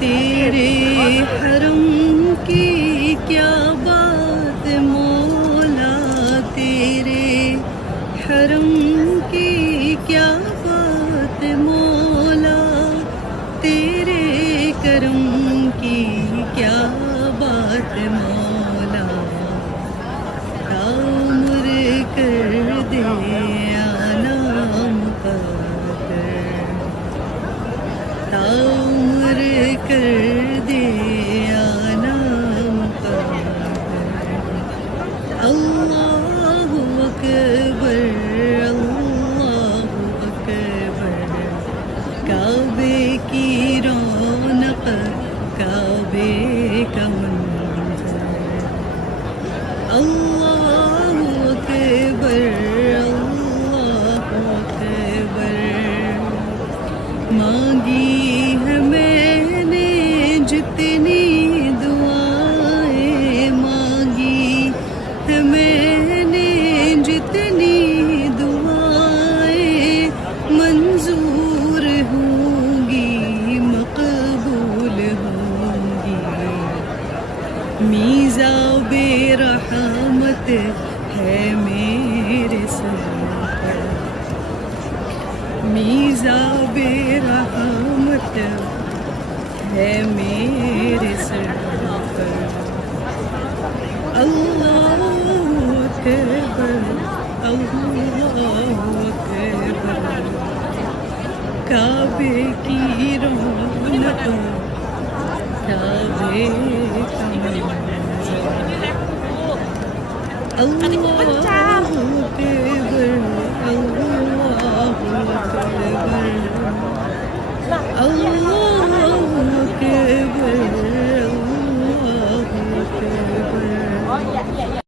तेरे हरम की क्या बात मौला, तेरे हरम की क्या बात मौला, तेरे करम की क्या बात मौला। ताउम्र कर दे आना मुक़द्दर, ताउम्र कर दे आना मुक़द्दर। अल्लाहु अकबर, अल्लाहु अकबर। काबे की रौनक, काबे का मंज़र। अल्लाहु अकबर, अल्लाहु अकबर। मांगी है मैंने जितनी दुआएं, मांगी है मैंने जितनी दुआएं, मंजूर होंगी मकबूल होंगी। मीज़ा बेरहमत है मेरे सर पर, मीज़ा बेरहमत है मेरे सर पर। अल्लाहु अकबर, अल्लाहु अकबर। काबे की रौनक, काबे का मंज़र। अल्लाहु अकबर, अल्लाहु अकबर। अल्लाहु अकबर, अल्लाहु अकबर।